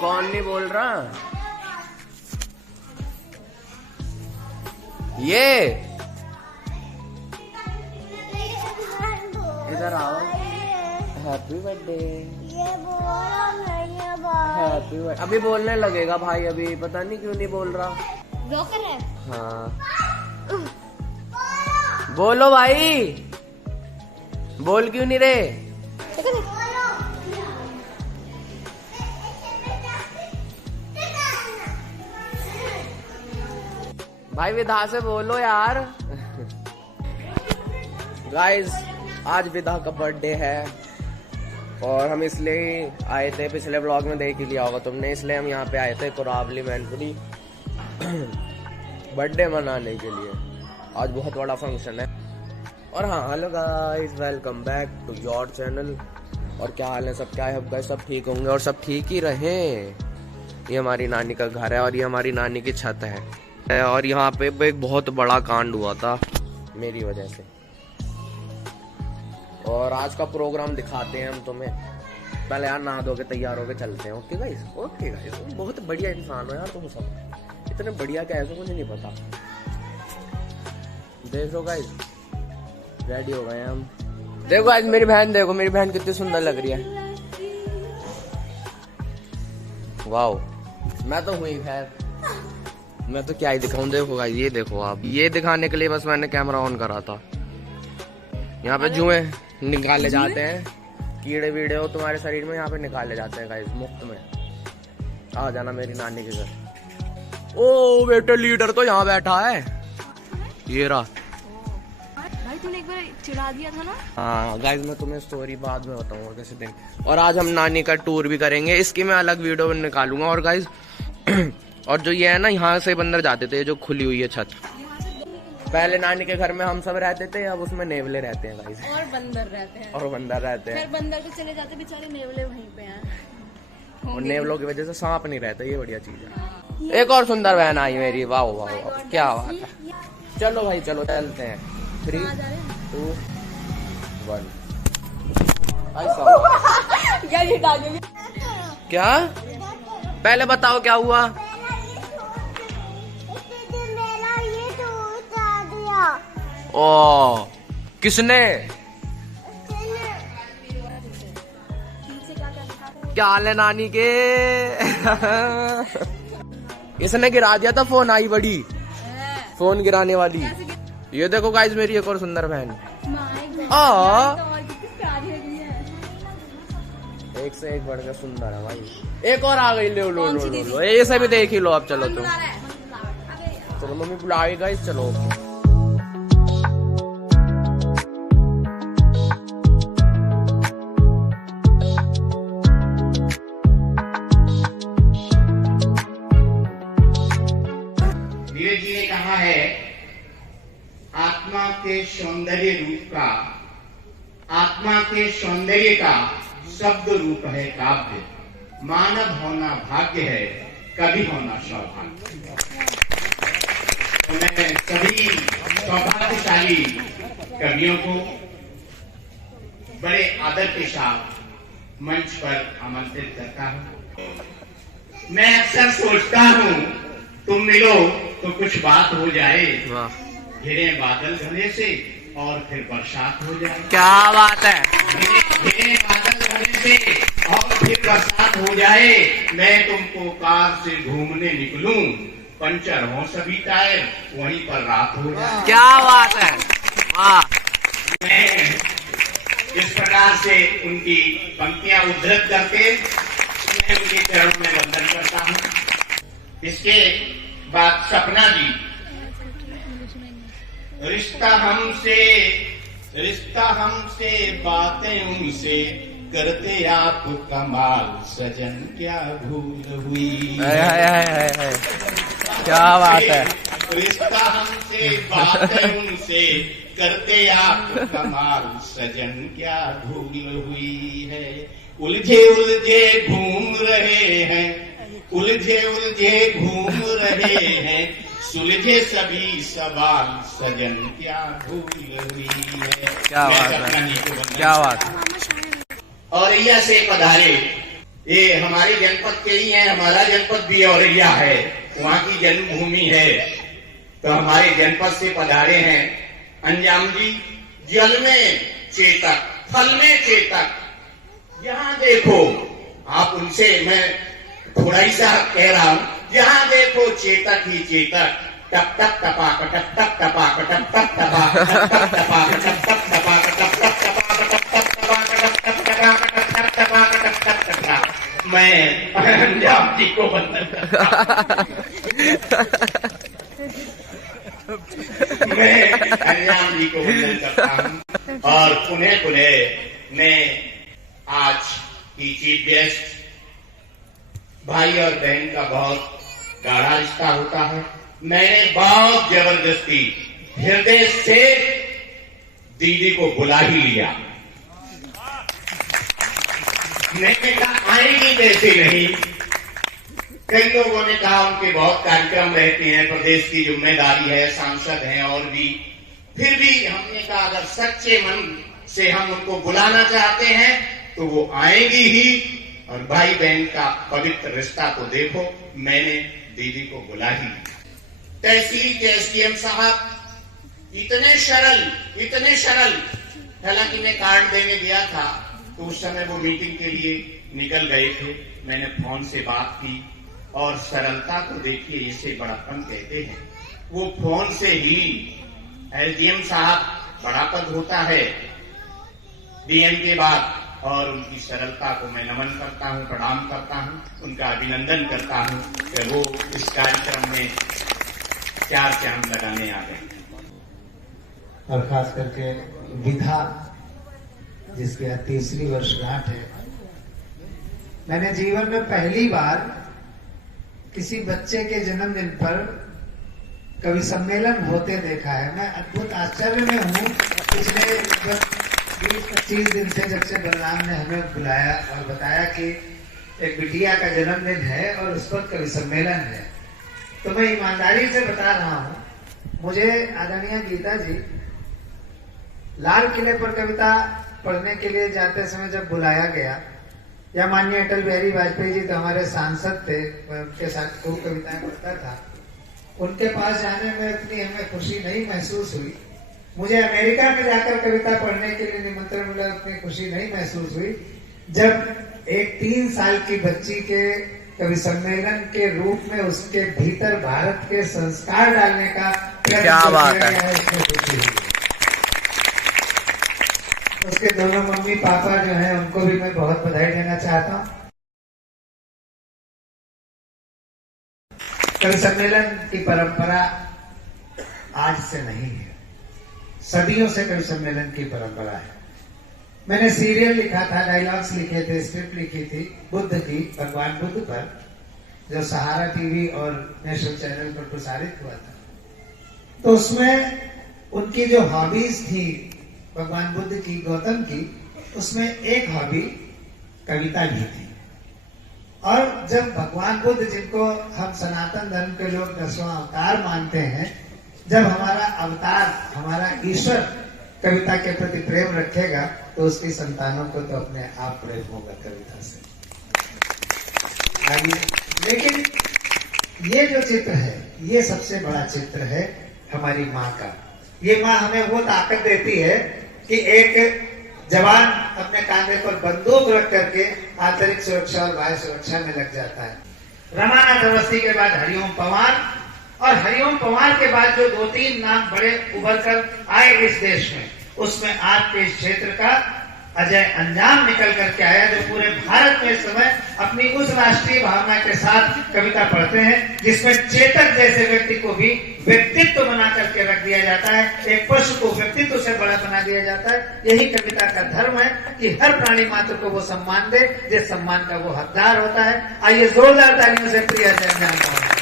कौन नहीं बोल रहा? ये इधर आओ। Happy birthday. Happy birthday. अभी बोलने लगेगा भाई, अभी पता नहीं क्यों नहीं बोल रहा। जोकर है। हाँ बोलो भाई, बोल क्यों नहीं रे? भाई विधा से बोलो यार। गाइस आज विधा का बर्थडे है और हम इसलिए ही आए थे, पिछले ब्लॉग में देख ही लिया होगा तुमने, इसलिए हम यहाँ पे आए थे कोरावली मैनपुरी बर्थडे मनाने के लिए। आज बहुत बड़ा फंक्शन है। और हाँ hello guys, welcome back to your channel. और क्या हाल है सब, क्या है गाइस? सब ठीक होंगे और सब ठीक ही रहें। ये हमारी नानी का घर है और ये हमारी नानी की छत है और यहाँ पे एक बहुत बड़ा कांड हुआ था मेरी वजह से। और आज का प्रोग्राम दिखाते हैं हम तुम्हें। पहले यार नहा धो के तैयार होके चलते हैं। Okay guys, okay guys. बहुत बढ़िया इंसान हो यार तुम सब, इतने बढ़िया कैसे मुझे नहीं पता। देखो गाइस रेडी हो गए हम। देखो गाइस मेरी बहन, देखो मेरी बहन कितनी सुंदर लग रही है। वाओ, मैं तो हुई खैर, मैं तो क्या ही दिखाऊं। देखो गाइस ये देखो आप, ये दिखाने के लिए बस मैंने कैमरा ऑन करा था। यहाँ पे जुए निकाले जाते हैं, कीड़े वीड़े हो तुम्हारे शरीर में यहाँ पे निकाले जाते हैं गाइस मुफ्त में। आ जाना मेरी नानी के घर। ओ बेटे लीडर तो यहाँ बैठा है, ये रहा। भाई तूने एक बार चिढ़ा दिया था ना। हाँ गाइस मैं तुम्हें स्टोरी बाद में बताऊंगा किसी दिन। और आज हम नानी का टूर भी करेंगे, इसकी मैं अलग वीडियो निकालूंगा। और गाइस और जो ये है ना, यहाँ से बंदर जाते थे, जो खुली हुई है छत। पहले नानी के घर में हम सब रहते थे, अब उसमें नेवले रहते हैं गाइस। और बंदर रहते हैं। और बंदर रहते हैं। फिर बंदर तो चले जाते, बेचारे नेवले वहीं पे हैं। और नेवलों की वजह से सांप नहीं रहता, ये बढ़िया चीज है। एक और सुंदर बहन आई मेरी, वाह वाह वाह, क्या बात है। चलो भाई चलो चलते हैं। 3 2 1। क्या पहले बताओ क्या हुआ? ओ किसने? क्या हाल है नानी के? इसने गिरा दिया था फोन, आई बड़ी फोन गिराने वाली। ये देखो गाइस मेरी एक और सुंदर बहन। एक से एक बढ़कर सुंदर है भाई। एक और आ गई, लो लो लो लो लो, ये से भी देख ही लो। अब चलो तुम, चलो मम्मी बुलाएगी गाइस, चलो। जी ने कहा है, आत्मा के सौंदर्य रूप का, आत्मा के सौंदर्य का शब्द रूप है काव्य। मानव होना भाग्य है, कभी होना सौभाग्य। तो मैं सभी सौभाग्यशाली कवियों को बड़े आदर के साथ मंच पर आमंत्रित करता हूँ। मैं अक्सर सोचता हूँ तुम मिलो तो कुछ बात हो जाए, घिरे बादल घने से और फिर बरसात हो जाए। क्या बात है। घिरे बादल घने से और फिर बरसात हो जाए। मैं तुमको कार से घूमने निकलूं, पंचर हो सभी टायर, वहीं पर रात हो जाए। क्या बात है, वाह। मैं इस प्रकार से उनकी पंक्तियां उद्धृत करके मैं उनके चरणों में वंदन करता हूँ। इसके बाद सपना जी, रिश्ता हमसे बातें उनसे करते आप कमाल, सजन क्या भूल हुई। क्या बात है। रिश्ता हमसे बातें उनसे करते आप कमाल, सजन क्या भूल हुई है। उलझे उलझे घूम रहे हैं, उलझे उलझे घूम रहे हैं, सुलझे सभी सवाल सजन क्या भूल हुई है। क्या बात है, क्या बात है। औरैया से पधारे, ये हमारे जनपद के ही हैं, हमारा जनपद भी औरैया है, वहाँ की जन्मभूमि है। तो हमारे जनपद से पधारे हैं अंजाम जी, जल में चेतक फल में चेतक। यहाँ देखो, आप उनसे मैं थोड़ा ही सा कह रहा हूँ, यहाँ देखो चेतक ही चेतक, टप टप टपाक टप टप टपाक टप टप टपाक टप टप टपाक टप टप टपाक टप टप टपाक टप टप टपाक टप टप टपाक टप टप टपाक टप टप टपाक। मैं अंजाम जी को वंदन करता हूँ। मैं अंजाम जी को वंदन करता हूँ। और पुनः पुनः मैं आज की चीफ गेस्ट भाई और बहन का बहुत गाढ़ा रिश्ता होता है। मैंने बहुत जबरदस्ती हृदय से दीदी को बुला ही लिया। मैंने कहा आएंगी कैसे नहीं। कई लोगों ने कहा उनके बहुत कार्यक्रम रहते हैं, प्रदेश की जिम्मेदारी है, सांसद हैं और भी। फिर भी हमने कहा अगर सच्चे मन से हम उनको बुलाना चाहते हैं तो वो आएंगी ही। और भाई बहन का पवित्र रिश्ता तो देखो, मैंने दीदी को बुला ही। तहसील के एसडीएम साहब इतने सरल, हालांकि मैं कार्ड देने गया था तो उस समय वो मीटिंग के लिए निकल गए थे। मैंने फोन से बात की और सरलता को देखिए, इसे बड़ापन कहते हैं। वो फोन से ही एसडीएम साहब बड़ा पद होता है डीएम के बाद, और उनकी सरलता को मैं नमन करता हूं, प्रणाम करता हूं, उनका अभिनंदन करता हूं कि वो इस कार्यक्रम में 4 चांद लगाने आ गए। और खास करके विधा जिसकी 30वीं वर्षगांठ है। मैंने जीवन में पहली बार किसी बच्चे के जन्मदिन पर कवि सम्मेलन होते देखा है। मैं अद्भुत आश्चर्य में हूँ। पिछले 20-25 दिन से जब से बलराम ने हमें बुलाया और बताया कि एक बिटिया का जन्मदिन है और उस पर कवि सम्मेलन है, तो मैं ईमानदारी से बता रहा हूँ, मुझे आदरणीय गीता जी लाल किले पर कविता पढ़ने के लिए जाते समय जब बुलाया गया, या माननीय अटल बिहारी वाजपेयी जी तो हमारे सांसद थे, मैं उनके साथ खूब कविताएं पढ़ता था, उनके पास जाने में इतनी हमें खुशी नहीं महसूस हुई। मुझे अमेरिका में जाकर कविता पढ़ने के लिए निमंत्रण मिला, उतनी खुशी नहीं महसूस हुई जब एक 3 साल की बच्ची के कवि सम्मेलन के रूप में उसके भीतर भारत के संस्कार डालने का क्या बात है। उसके दोनों मम्मी पापा जो हैं उनको भी मैं बहुत बधाई देना चाहता हूँ। कवि सम्मेलन की परंपरा आज से नहीं है, सदियों से कवि सम्मेलन की परंपरा है। मैंने सीरियल लिखा था, डायलॉग्स लिखे थे, स्क्रिप्ट लिखी थी बुद्ध की, भगवान बुद्ध पर, जो सहारा टीवी और नेशनल चैनल पर प्रसारित हुआ था। तो उसमें उनकी जो हॉबीज थी भगवान बुद्ध की, गौतम की, उसमें एक हॉबी कविता भी थी। और जब भगवान बुद्ध, जिनको हम सनातन धर्म के लोग 10वां अवतार मानते हैं, जब हमारा अवतार, हमारा ईश्वर कविता के प्रति प्रेम रखेगा तो उसकी संतानों को तो अपने आप प्रेम होगा कविता से। आइए, लेकिन ये जो चित्र है, ये सबसे बड़ा चित्र है हमारी माँ का। ये माँ हमें वो ताकत देती है कि एक जवान अपने कांधे पर बंदूक रख करके आंतरिक सुरक्षा और बाह्य सुरक्षा में लग जाता है। रमानाथ अवस्थी के बाद हरिओम पवार, और हरिओम पवार के बाद जो 2-3 नाम बड़े उभर कर आए इस देश में, उसमें आपके इस क्षेत्र का अजय अंजाम निकल करके आया, जो पूरे भारत में इस समय अपनी उस राष्ट्रीय भावना के साथ कविता पढ़ते हैं जिसमें चेतक जैसे व्यक्ति को भी व्यक्तित्व बना करके रख दिया जाता है, एक पशु को व्यक्तित्व से बड़ा बना दिया जाता है। यही कविता का धर्म है कि हर प्राणी मात्र को वो सम्मान दे जिस सम्मान का वो हकदार होता है। आइए जोरदार तालियों से प्रिय अजय अंजाम।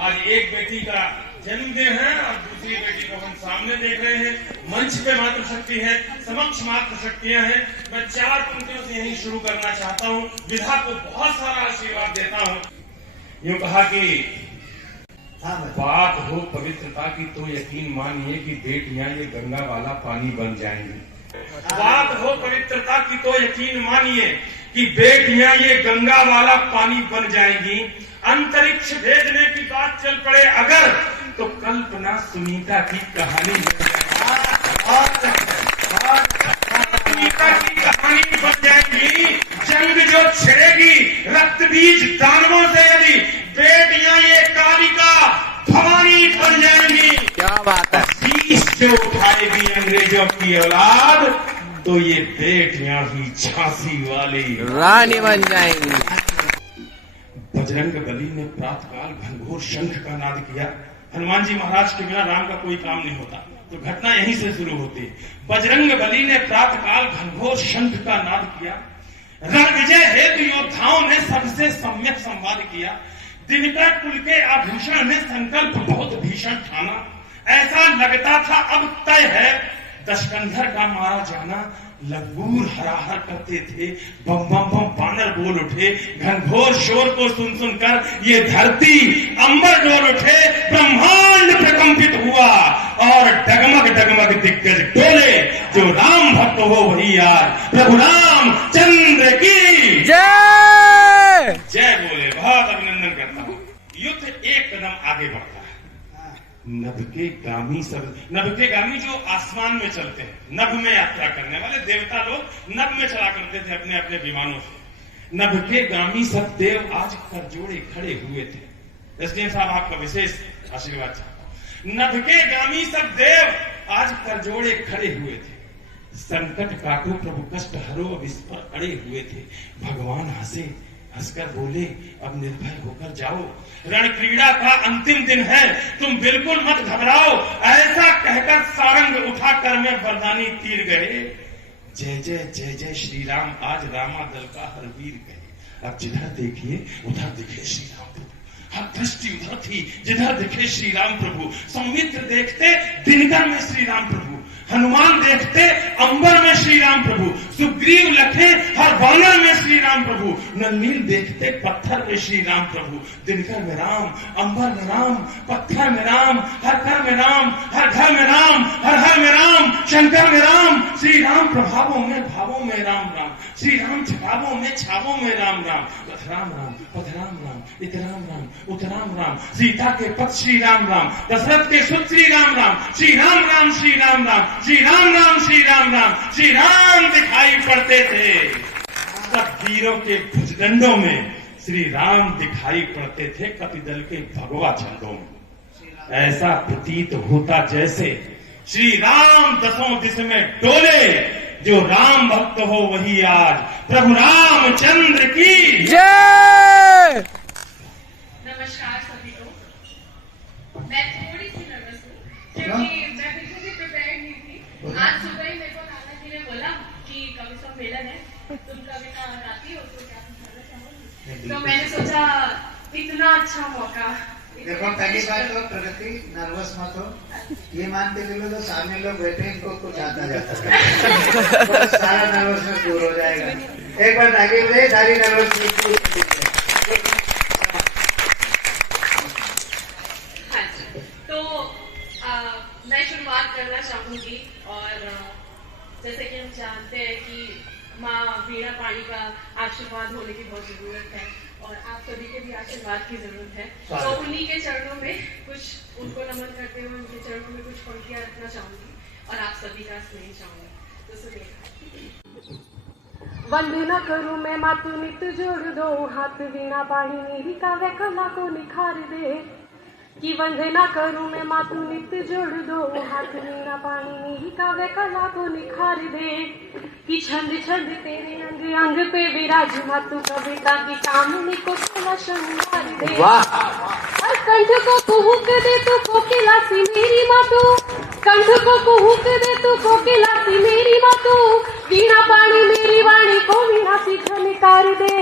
आज एक बेटी का जन्मदिन है और दूसरी बेटी को हम सामने देख रहे हैं। मंच पे मातृशक्ति है, समक्ष मातृशक्तियां हैं। मैं 4 पंक्तियों से यही शुरू करना चाहता हूँ। विधा को बहुत सारा आशीर्वाद देता हूँ। यूं कहा कि हाँ भाई। बात हो पवित्रता की तो यकीन मानिए कि बेटियां ये गंगा वाला पानी बन जाएंगी। बात हो पवित्रता की तो यकीन मानिए कि बेटियां ये गंगा वाला पानी बन जाएंगी। अंतरिक्ष भेजने की बात चल पड़े अगर, तो कल्पना सुनीता की कहानी सुनीता की कहानी बन जाएगी। जंग जो छिड़ेगी रक्त बीज दानवों से, यदि बेटियां ये कालिका भवानी बन जाएंगी। क्या बात है। शीश जो उठाएगी अंग्रेजों की औलाद, तो ये बेटियां ही झांसी वाली रानी बन जाएंगी। बजरंग बली ने प्रातःकाल घनघोर शंख का नाद किया। हनुमान जी महाराज के बिना राम का कोई काम नहीं होता, तो घटना यहीं से शुरू होती है। बजरंग बली ने प्रातःकाल घनघोर शंख का नाद किया। रण विजय हेतु योद्धाओं ने सबसे सम्यक संवाद किया। दिनकर कुल के आभूषण ने संकल्प बहुत भीषण ठाना। ऐसा लगता था अब तय है दशकंधर का मारा जाना। लंगूर हराहर करते थे, बम बम बम बानर बोल उठे। घनघोर शोर को सुन सुनकर ये धरती अंबर डोल उठे। ब्रह्मांड प्रकंपित हुआ और डगमग डगमग दिग्गज डोले। जो राम भक्त हो वही आज प्रभु राम चंद्र की जय। जय बोले। बहुत अभिनंदन करता हूँ। युद्ध एक कदम आगे बढ़ता है। नभ के गामी जो आसमान में चलते हैं, नभ में यात्रा करने वाले देवता लोग नभ में चला करते थे अपने अपने विमानों से। नभ के गामी सब देव आज कर जोड़े खड़े हुए थे। एसडीएम साहब आपका विशेष आशीर्वाद चाहता हूं। नभ के गामी सब देव आज कर जोड़े खड़े हुए थे। संकट काटो प्रभु कष्ट हरो अब इस पर अड़े हुए थे। भगवान हंसे, हंसकर बोले अब निर्भय होकर जाओ। रण क्रीड़ा का अंतिम दिन है, तुम बिल्कुल मत घबराओ। ऐसा कहकर सारंग उठाकर में वरदानी तीर गए। जय जय जय जय श्री राम आज रामा दल का हर वीर गए। अब जिधर देखिए उधर दिखे श्री राम प्रभु। हर दृष्टि उधर थी जिधर दिखे श्री राम प्रभु। सौमित्र देखते दिनकर में श्री राम प्रभु। हनुमान देखते अंबर में श्री राम प्रभु। सुग्रीव लखे हर वानर में श्री राम प्रभु। नन्नील देखते पत्थर में श्री राम प्रभु। दिनकर में राम, अंबर में राम, पत्थर में राम, हर घर में राम, हर घर में राम, हर हर में राम, शंकर में राम। श्री राम प्रभावों में भावों में राम राम। श्री राम छावों में छावों में राम राम। पथ राम राम, पथ राम राम, इत राम राम, उत राम राम। सीता के पथ श्री राम राम, दशरथ के सुत श्री राम राम। श्री राम राम श्री राम राम, श्री राम राम श्री राम राम। श्री राम दिखाई पड़ते थे। सब वीरों के भुजदंडों में श्री राम दिखाई पड़ते थे। कपिदल के भगवा झंडों में ऐसा प्रतीत होता जैसे श्री राम दसों दिश में डोले। जो राम भक्त हो वही आज प्रभु रामचंद्र की जय। नमस्कार सभी को। मैं थोड़ी सी नर्वस हूँ क्योंकि मैं बिल्कुल भी प्रिपेयर नहीं थी। आज सुबह ही मेरे को नाना जी ने बोला कि कवि सम्मेलन है, तुम कविता गाती हो तो क्या तुम करना चाहोगी? तो मैंने सोचा इतना अच्छा मौका। देखो पहली बात तो प्रगति नर्वस मत हो। ये मान के चलो जो सामने लोग बैठे इनको कुछ आता जाता है तो सारा नर्वसनेस दूर हो जाएगा। एक बार आगे बढ़े, सारी नर्वसनेस दूर। हाँ जी, तो मैं शुरुआत करना चाहूंगी। और जैसे कि हम जानते हैं कि माँ वीणा पाणी का आशीर्वाद होने की बहुत जरूरत है और आप सभी के भी आशीर्वाद की जरूरत है। तो उन्हीं के चरणों में कुछ उनको नमन करते हुए उनके चरणों में कुछ पंक्तियां रखना चाहूंगी और आप सभी का स्नेह चाहूंगी। तो सुनिए। वंदना करूं मैं मातु नित जोड़ दो हाथ, वीणा पाणी मेरी काव्य कला को निखार दे। कि वंदना करूं मैं मातु नित जोड़ दो हाथ, वीणा पाणी मेरी काव्य कला को निखार दे। कि छंद छंद तेरे अंग अंग पे विराज, मातु कविता की कामनी को थोड़ा श्रृंगार दे। और कंठ को कुहुक दे तू कोकिला सी मेरी मातु, कंठ को कुहुक दे तू कोकिला सी मेरी मातु। वीणा पाणी मेरी वाणी को वीणा सी झनकार दे।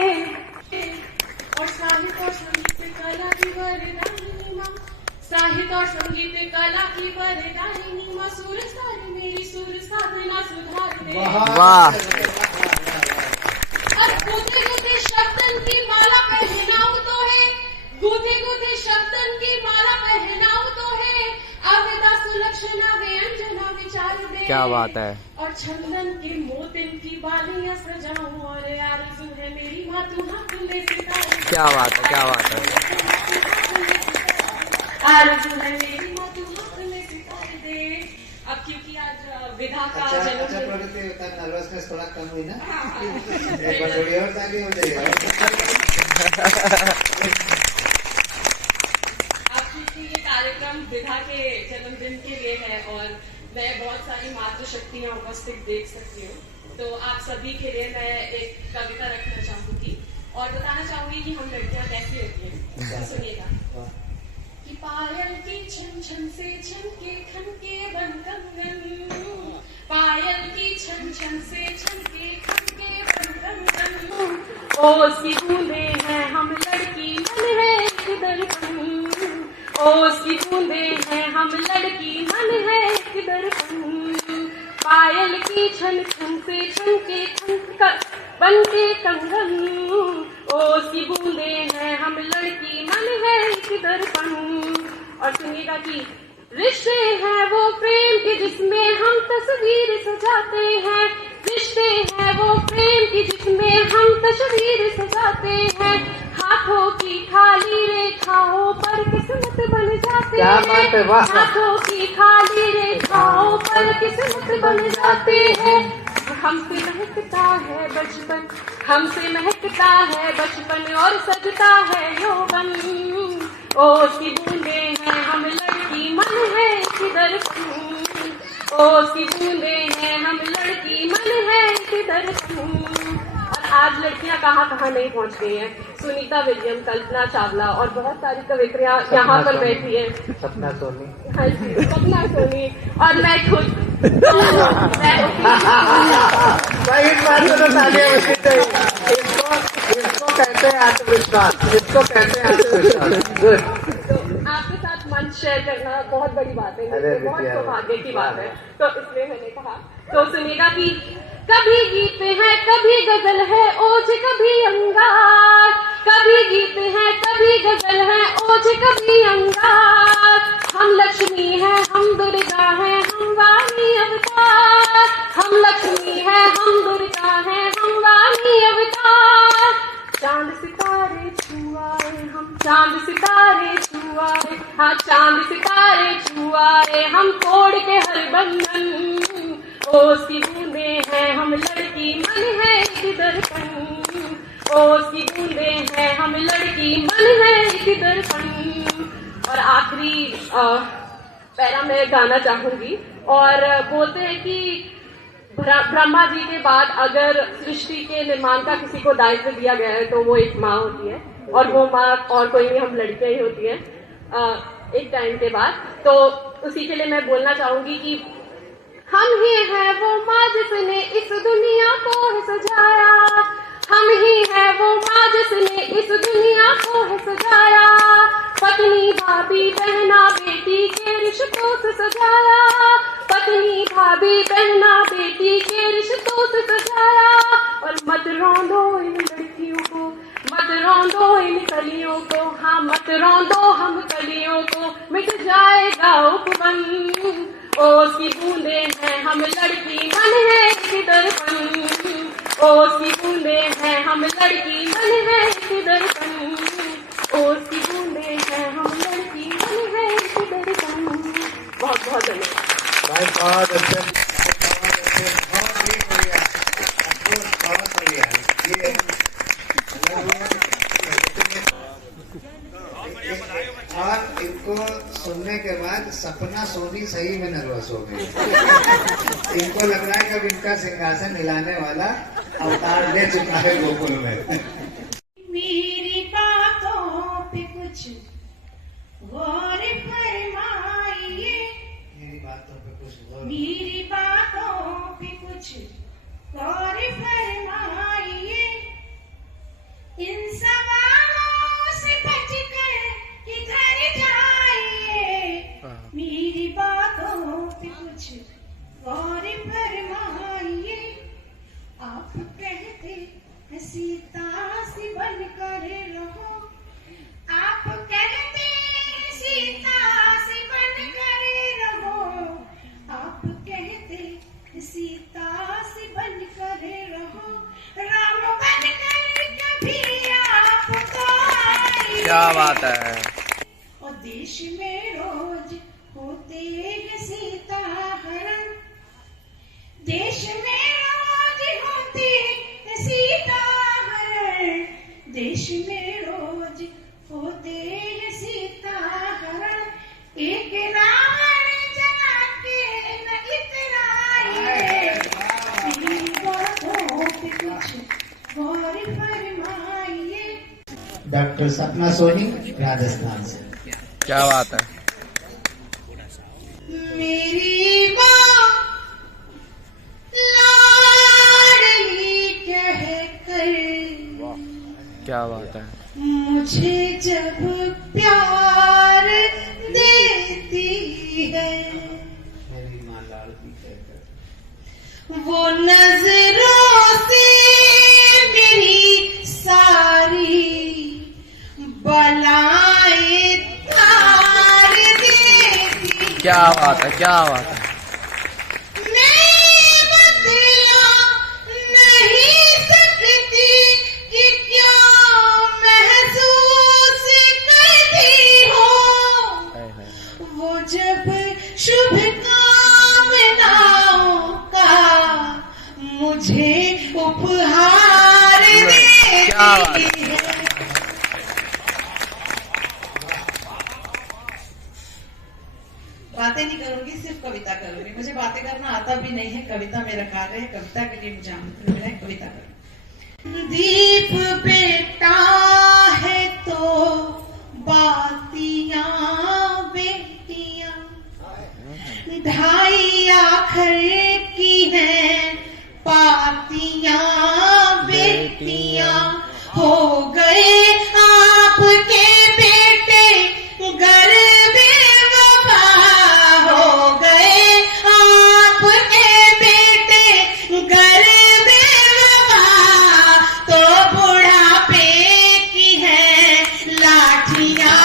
और साहित्य और संगीत कला की वरदायिनी माँ, साहित्य और संगीत कला की वरदायिनी माँ। सुर सारी मेरी सुर साधना सुधार दे। वाह। और गूथे गूथे शब्दन की माला पहनाऊ तो है, गूथे गूथे शब्दन की माला क्या बात है। और चंदन के मोतिन की बालियां सजाऊं और आरज़ू है मेरी माँ तू हाथ में सितारे। क्या बात है, क्या बात है। आरज़ू है मेरी माँ तू हाथ में सितारे दे। अब क्योंकि आज विधा का अच्छा जन्मदिन। प्रगति नर्वसनेस थोड़ा कम हुई ना। एक बार थोड़ी और ताली हो जाएगा। क्योंकि ये कार्यक्रम विधा के जन्मदिन के लिए है और मैं बहुत सारी मातृशक्तियाँ उपस्थित देख सकती हूँ, तो आप सभी के लिए मैं एक कविता रखना चाहूंगी और बताना चाहूंगी कि हम लड़कियाँ कैसी होती हैं। सुनिएगा कि पायल की छन छन से छनके खनके बन कंगन, पायल की छन छन से छनके खनके बन कंगन, ओ सी बूंदे हैं हम लड़की मन है एक दर्पण, ओ सी बूंदे हैं हम लड़की मन है एक दर्पण, पायल की छन छन से छनके बन के कंगन, ओ सी बूंदे हैं हम लड़की मन है एक दर्पण। और सुनिएगा कि रिश्ते हैं वो प्रेम के जिसमें हम तस्वीर सजाते हैं, रिश्ते हैं वो प्रेम की जिसमें हम तस्वीर सजाते हैं, हाथों की खाली रेखाओं पर किस्मत बन जाते हैं, हाथों की खाली रेखाओं पर किस्मत बन जाते हैं, हमसे महकता है बचपन, हमसे महकता है बचपन और सजता है यौवन, ओ सी बूंदे हैं हम लड़की मन है एक दर्पण, ओ सी बूंदे हैं हम लड़की मन है एक दर्पण। और आज लड़कियां कहाँ कहाँ नहीं पहुँच गई हैं। सुनीता विलियम, कल्पना चावला और बहुत सारी कवित्रियां यहाँ पर बैठी हैं। सपना सोनी। हाँ जी, सपना सोनी और मैं खुद। इसको कहते हैं आत्मविश्वास, इसको कहते हैं आत्मविश्वास। गुड। आपके साथ मंच शेयर करना बहुत बड़ी बात है, अरे बहुत बिटिया, सौभाग्य की बात है, तो इसलिए मैंने कहा। तो सुनिएगा कि कभी गीत है कभी गजल है ओज कभी अंगार, कभी गीत है कभी गजल है ओज कभी अंगार, हम लक्ष्मी है हम दुर्गा है हम वाणी अवतार, हम लक्ष्मी है हम दुर्गा है हम वाणी अवतार, चांद सितारे छुआए हम, चांद सितारे छुआए, हाँ चांद सितारे छुआए हम तोड़ के हर बंधन, ओ सी बूंदे हैं हम लड़की मन है एक दर्पण, ओ सी बूंदे हैं हम लड़की मन है एक दर्पण। और आखिरी पैरा मैं गाना चाहूंगी और बोलते हैं कि ब्रह्मा जी के बाद अगर सृष्टि के निर्माण का किसी को दायित्व दिया गया है तो वो एक माँ होती है, और वो माँ और कोई नहीं, हम लड़कियां ही होती हैं एक टाइम के बाद। तो उसी के लिए मैं बोलना चाहूंगी कि हम ही है वो माँ जिसने इस दुनिया को है सजाया, हम ही है वो माँ जिसने इस दुनिया को है सजाया, पत्नी भाभी बहना बेटी के रिश्तों से सजाया, पत्नी भाभी बहना बेटी के रिश्तों से सजाया, और मत रोंदो इन लड़कियों को, मत रोंदो इन कलियों को, हाँ मत रोंदो हम कलियों को, मिट जाएगा उपवन, ओ सी बूंदे हैं हम लड़की मन है एक दर्पण, ओ सी बूंदे हैं हम लड़की मन है एक दर्पण, ओ सी बूंदे हैं हम लड़की मन है एक दर्पण। बहुत बहुत धन्यवाद भाई, बहुत अच्छे, बहुत ही बढ़िया, बहुत बढ़िया। ये और इनको सुनने के बाद सपना सोनी सही में नर्वस हो गई। इनको लग रहा है कि अब इनका सिंहासन हिलाने वाला अवतार ले चुका है गोकुल में। मेरी बातों पे कुछ गौर फरमाइए, मेरी बातों पे कुछ गौर, मेरी बातों पे कुछ गौर फरमाइए, इन सवालों से बचकर किधर जाइए, मेरी बातों पे कुछ गौर फरमाइए, आप कहते सीता क्या बात है। और देश में रोज होते हैं सीता हरण, देश में रोज होते हैं सीता हरण, देश में रोज होते हैं सीता हरण, एक रावण जना के न इतना ये, इन बातों पे कुछ गौर फरमाइए। डॉक्टर सपना सोनी राजस्थान से। क्या बात है। मेरी माँ लाडली कह कर क्या बात है। मुझे जब प्यार देती है, मेरी माँ लाडली कहकर वो नजरों से मेरी सारी बलाएं तार देती। क्या बात है। क्या बात है। मैं बदला नहीं सकती कि क्या महसूस करती हो, वो जब शुभ कामनाओं का मुझे उपहार क्या बात देती है। बातें नहीं करूंगी, सिर्फ कविता करूंगी। मुझे बातें करना आता भी नहीं है, कविता मेरा कार्य है। कविता के लिए मुझे आमंत्रण मिला है, कविता करूं। दीप बेटा है तो बातियां बेटियां, ढाई आखर की है पातियां बेटियां, हो गए आपके बेटे घर बेवफा, हो गए आपके बेटे घर बेवफा, तो बुढ़ापे की है लाठियां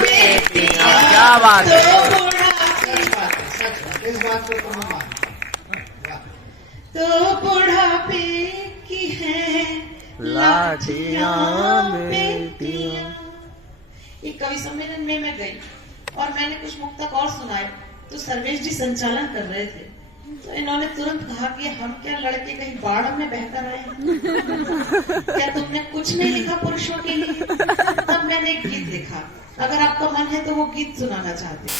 बेटियां। क्या बात है। तो बुढ़ापे, इस बात को तुम मान। तो बुढ़ापे की है लाठियां बेटियां। एक कवि सम्मेलन में मैं गई और मैंने कुछ मुक्तक और सुनाए, तो सर्वेश जी संचालन कर रहे थे, तो इन्होंने तुरंत कहा कि हम क्या लड़के कहीं बाढ़ में बहकर आए हैं? क्या तुमने कुछ नहीं लिखा पुरुषों के लिए? तब मैंने एक गीत लिखा, अगर आपका मन है तो वो गीत सुनाना चाहते हैं।